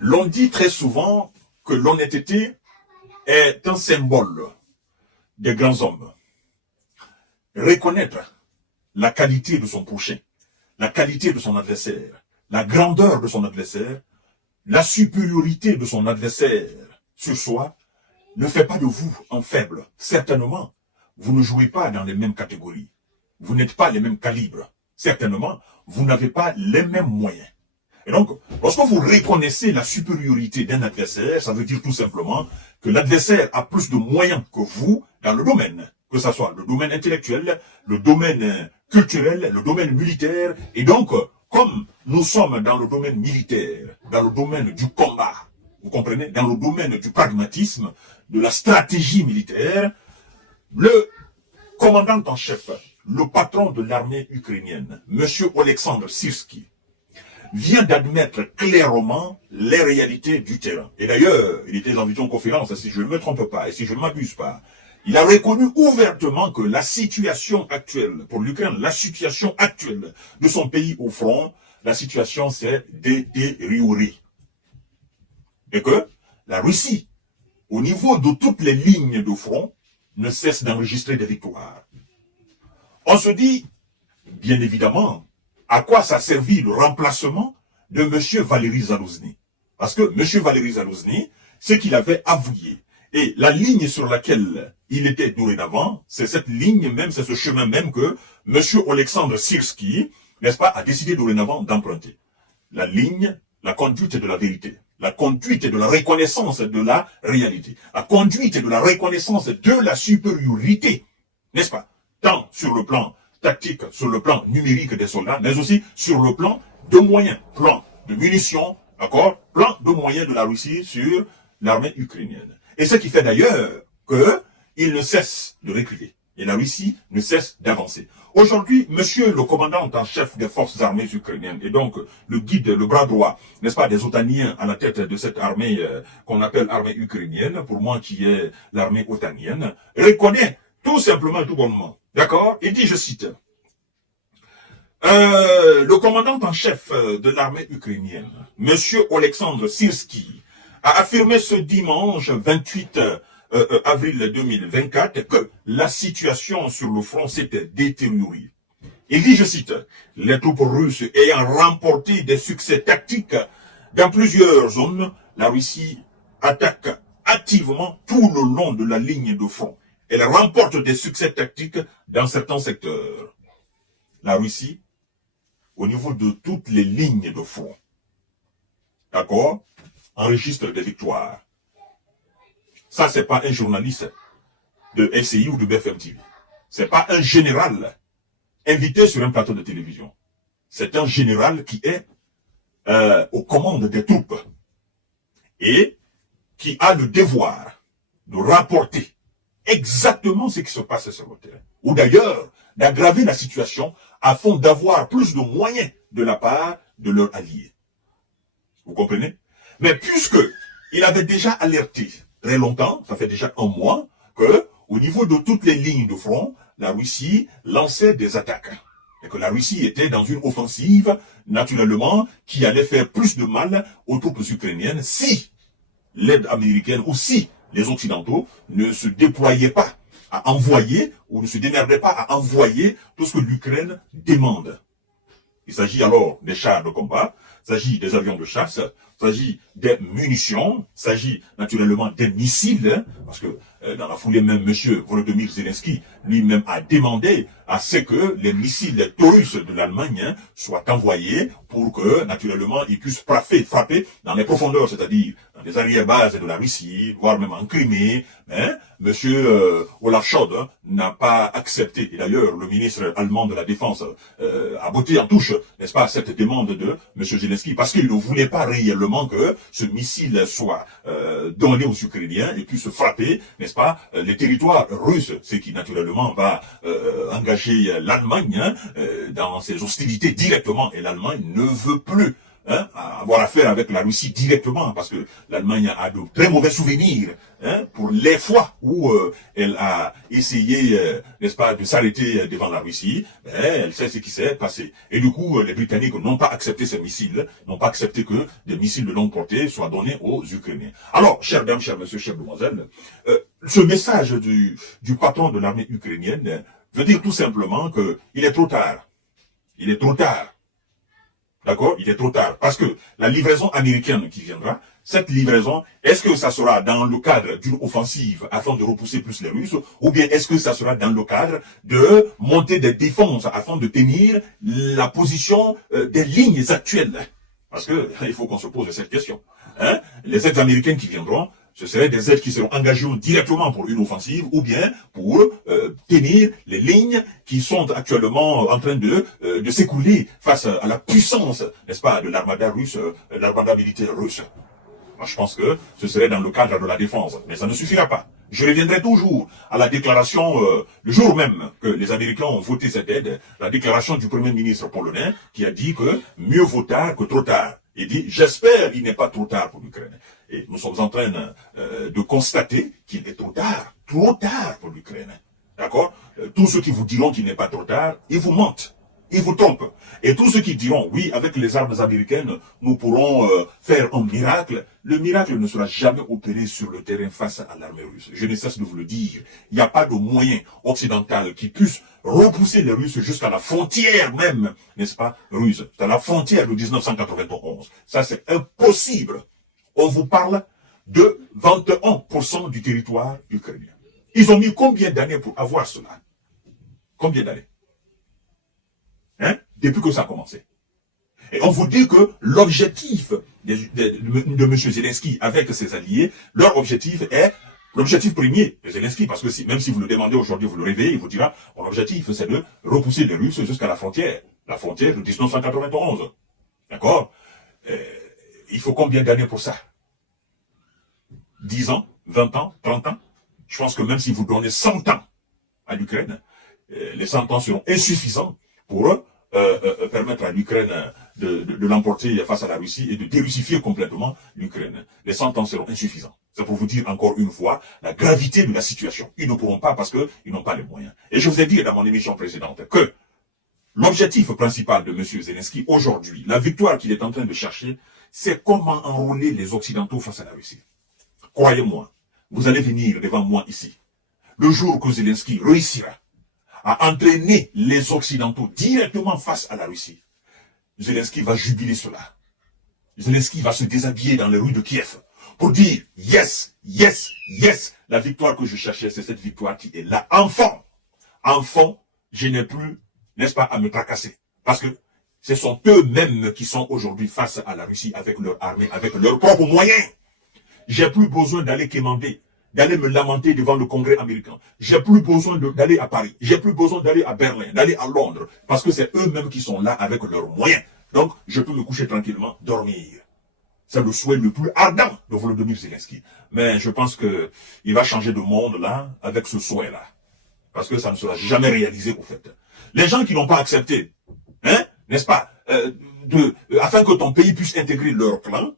L'on dit très souvent que l'honnêteté est un symbole des grands hommes. Reconnaître la qualité de son prochain, la qualité de son adversaire, la grandeur de son adversaire, la supériorité de son adversaire sur soi, ne fait pas de vous un faible. Certainement, vous ne jouez pas dans les mêmes catégories. Vous n'êtes pas les mêmes calibres. Certainement, vous n'avez pas les mêmes moyens. Et donc, lorsque vous reconnaissez la supériorité d'un adversaire, ça veut dire tout simplement que l'adversaire a plus de moyens que vous dans le domaine, que ce soit le domaine intellectuel, le domaine culturel, le domaine militaire. Et donc, comme nous sommes dans le domaine militaire, dans le domaine du combat, vous comprenez, dans le domaine du pragmatisme, de la stratégie militaire, le commandant en chef, le patron de l'armée ukrainienne, M. Oleksandr Syrski, vient d'admettre clairement les réalités du terrain. Et d'ailleurs, il était en vidéoconférence, si je ne me trompe pas, et si je ne m'abuse pas, il a reconnu ouvertement que la situation actuelle, pour l'Ukraine, la situation actuelle de son pays au front, la situation s'est détériorée. Et que la Russie, au niveau de toutes les lignes de front, ne cesse d'enregistrer des victoires. On se dit, bien évidemment, à quoi ça a servi le remplacement de M. Valery Zalouzny. Parce que M. Valery Zalouzny, ce qu'il avait avoué, et la ligne sur laquelle il était dorénavant, c'est cette ligne même, c'est ce chemin même que M. Oleksandr Syrski, n'est-ce pas, a décidé dorénavant d'emprunter. La ligne, la conduite de la vérité, la conduite de la reconnaissance de la réalité, la conduite de la reconnaissance de la supériorité, n'est-ce pas, tant sur le plan tactique, sur le plan numérique des soldats, mais aussi sur le plan de moyens, plan de munitions, d'accord, plan de moyens de la Russie sur l'armée ukrainienne. Et ce qui fait d'ailleurs qu'il ne cesse de reculer. Et la Russie ne cesse d'avancer. Aujourd'hui, monsieur le commandant en chef des forces armées ukrainiennes, et donc le guide, le bras droit, n'est-ce pas, des otaniens à la tête de cette armée qu'on appelle armée ukrainienne, pour moi qui est l'armée otanienne, reconnaît tout simplement et tout bonnement. D'accord? Il dit, je cite, le commandant en chef de l'armée ukrainienne, monsieur Oleksandr Syrski, a affirmé ce dimanche 28 avril 2024 que la situation sur le front s'était détériorée. Il dit, je cite, les troupes russes ayant remporté des succès tactiques dans plusieurs zones, la Russie attaque activement tout le long de la ligne de front. Elle remporte des succès tactiques dans certains secteurs. La Russie, au niveau de toutes les lignes de front, d'accord, enregistre des victoires. Ça, c'est pas un journaliste de LCI ou de BFM TV. C'est pas un général invité sur un plateau de télévision. C'est un général qui est aux commandes des troupes et qui a le devoir de rapporter exactement ce qui se passe sur le terrain. Ou d'ailleurs, d'aggraver la situation afin d'avoir plus de moyens de la part de leurs alliés. Vous comprenez? Mais puisque il avait déjà alerté très longtemps, ça fait déjà un mois, que au niveau de toutes les lignes de front, la Russie lançait des attaques. Et que la Russie était dans une offensive, naturellement, qui allait faire plus de mal aux troupes ukrainiennes si l'aide américaine ou si les Occidentaux ne se déployaient pas à envoyer ou ne se démerdaient pas à envoyer tout ce que l'Ukraine demande. Il s'agit alors des chars de combat, il s'agit des avions de chasse, il s'agit des munitions, il s'agit naturellement des missiles, parce que dans la foulée même, M. Volodymyr Zelensky lui-même a demandé à ce que les missiles Taurus de l'Allemagne soient envoyés pour que, naturellement, ils puissent frapper dans les profondeurs, c'est-à-dire dans les arrière-bases de la Russie, voire même en Crimée. Hein, M. Olaf Scholz n'a pas accepté, et d'ailleurs le ministre allemand de la Défense a botté en touche, n'est-ce pas, cette demande de M. Zelensky, parce qu'il ne voulait pas réellement que ce missile soit donné aux Ukrainiens et puisse frapper, n'est-ce pas, les territoires russes, ce qui naturellement va engager l'Allemagne dans ses hostilités directement, et l'Allemagne ne veut plus avoir affaire avec la Russie directement, parce que l'Allemagne a de très mauvais souvenirs pour les fois où elle a essayé, n'est-ce pas, de s'arrêter devant la Russie. Elle sait ce qui s'est passé. Et du coup, les Britanniques n'ont pas accepté ces missiles, n'ont pas accepté que des missiles de longue portée soient donnés aux Ukrainiens. Alors, chères dames, chers messieurs, chères demoiselles, ce message du patron de l'armée ukrainienne veut dire tout simplement que il est trop tard. Il est trop tard. D'accord? Il est trop tard. Parce que la livraison américaine qui viendra, cette livraison, est-ce que ça sera dans le cadre d'une offensive afin de repousser plus les Russes, ou bien est-ce que ça sera dans le cadre de monter des défenses afin de tenir la position des lignes actuelles? Parce que il faut qu'on se pose cette question. Les aides américaines qui viendront, ce seraient des aides qui seront engagées directement pour une offensive ou bien pour tenir les lignes qui sont actuellement en train de s'écouler face à la puissance, n'est-ce pas, de l'armada russe, l'armada militaire russe. Moi, je pense que ce serait dans le cadre de la défense, mais ça ne suffira pas. Je reviendrai toujours à la déclaration, le jour même que les Américains ont voté cette aide, la déclaration du Premier ministre polonais qui a dit que mieux vaut tard que trop tard. Il dit, j'espère qu'il n'est pas trop tard pour l'Ukraine. Et nous sommes en train de constater qu'il est trop tard pour l'Ukraine. D'accord? Tous ceux qui vous diront qu'il n'est pas trop tard, ils vous mentent. Ils vous trompent. Et tous ceux qui diront, oui, avec les armes américaines, nous pourrons faire un miracle, le miracle ne sera jamais opéré sur le terrain face à l'armée russe. Je ne cesse de vous le dire. Il n'y a pas de moyen occidental qui puisse repousser les Russes jusqu'à la frontière même, n'est-ce pas, russe, à la frontière de 1991. Ça, c'est impossible. On vous parle de 21% du territoire ukrainien. Ils ont mis combien d'années pour avoir cela? Combien d'années? Depuis que ça a commencé. Et on vous dit que l'objectif de M. Zelensky avec ses alliés, leur objectif est l'objectif premier de Zelensky, parce que même si vous le demandez aujourd'hui, vous le réveillez, il vous dira, mon objectif c'est de repousser les Russes jusqu'à la frontière de 1991. D'accord? Il faut combien d'années pour ça? 10 ans, 20 ans, 30 ans? Je pense que même si vous donnez 100 ans à l'Ukraine, les 100 ans seront insuffisants pour permettre à l'Ukraine de l'emporter face à la Russie et de dérussifier complètement l'Ukraine. Les 100 ans seront insuffisants. C'est pour vous dire encore une fois la gravité de la situation. Ils ne pourront pas parce qu'ils n'ont pas les moyens. Et je vous ai dit dans mon émission précédente que l'objectif principal de M. Zelensky aujourd'hui, la victoire qu'il est en train de chercher, c'est comment enrôler les Occidentaux face à la Russie. Croyez-moi, vous allez venir devant moi ici. Le jour que Zelensky réussira à entraîner les Occidentaux directement face à la Russie, Zelensky va jubiler cela. Zelensky va se déshabiller dans les rues de Kiev pour dire « Yes, yes, yes !» La victoire que je cherchais, c'est cette victoire qui est là. Enfant, je n'ai plus, n'est-ce pas, à me tracasser. Parce que ce sont eux-mêmes qui sont aujourd'hui face à la Russie avec leur armée, avec leurs propres moyens. J'ai plus besoin d'aller quémander, d'aller me lamenter devant le Congrès américain. J'ai plus besoin d'aller à Paris. J'ai plus besoin d'aller à Berlin, d'aller à Londres. Parce que c'est eux-mêmes qui sont là avec leurs moyens. Donc, je peux me coucher tranquillement, dormir. C'est le souhait le plus ardent de Volodymyr Zelensky. Mais je pense que il va changer de monde là, avec ce souhait-là. Parce que ça ne sera jamais réalisé, au fait. Les gens qui n'ont pas accepté, n'est-ce pas, afin que ton pays puisse intégrer leur clan,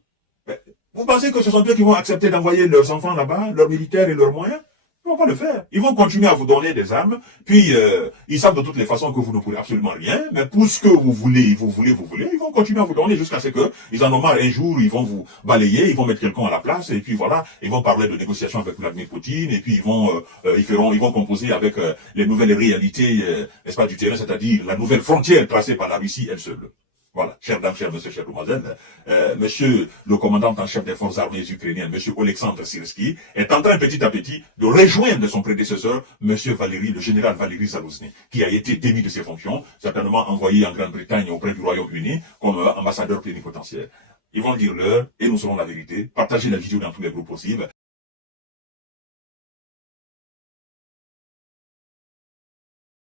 vous pensez que ce sont eux qui vont accepter d'envoyer leurs enfants là-bas, leurs militaires et leurs moyens? Ils ne vont pas le faire. Ils vont continuer à vous donner des armes, puis ils savent de toutes les façons que vous ne pourrez absolument rien, mais pour ce que vous voulez, ils vont continuer à vous donner jusqu'à ce qu'ils en ont marre un jour, ils vont vous balayer, ils vont mettre quelqu'un à la place, et puis voilà, ils vont parler de négociations avec Vladimir Poutine, et puis ils vont composer avec les nouvelles réalités, n'est-ce pas, du terrain, c'est-à-dire la nouvelle frontière tracée par la Russie elle seule. Voilà, chers dames, chers messieurs, chers demoiselles, monsieur le commandant en chef des forces armées ukrainiennes, monsieur Oleksandr Syrskyi, est en train petit à petit de rejoindre son prédécesseur, monsieur le général Valéry Zaluzny, qui a été démis de ses fonctions, certainement envoyé en Grande-Bretagne auprès du Royaume-Uni comme ambassadeur plénipotentiaire. Ils vont dire l'heure et nous saurons la vérité. Partagez la vidéo dans tous les groupes possibles.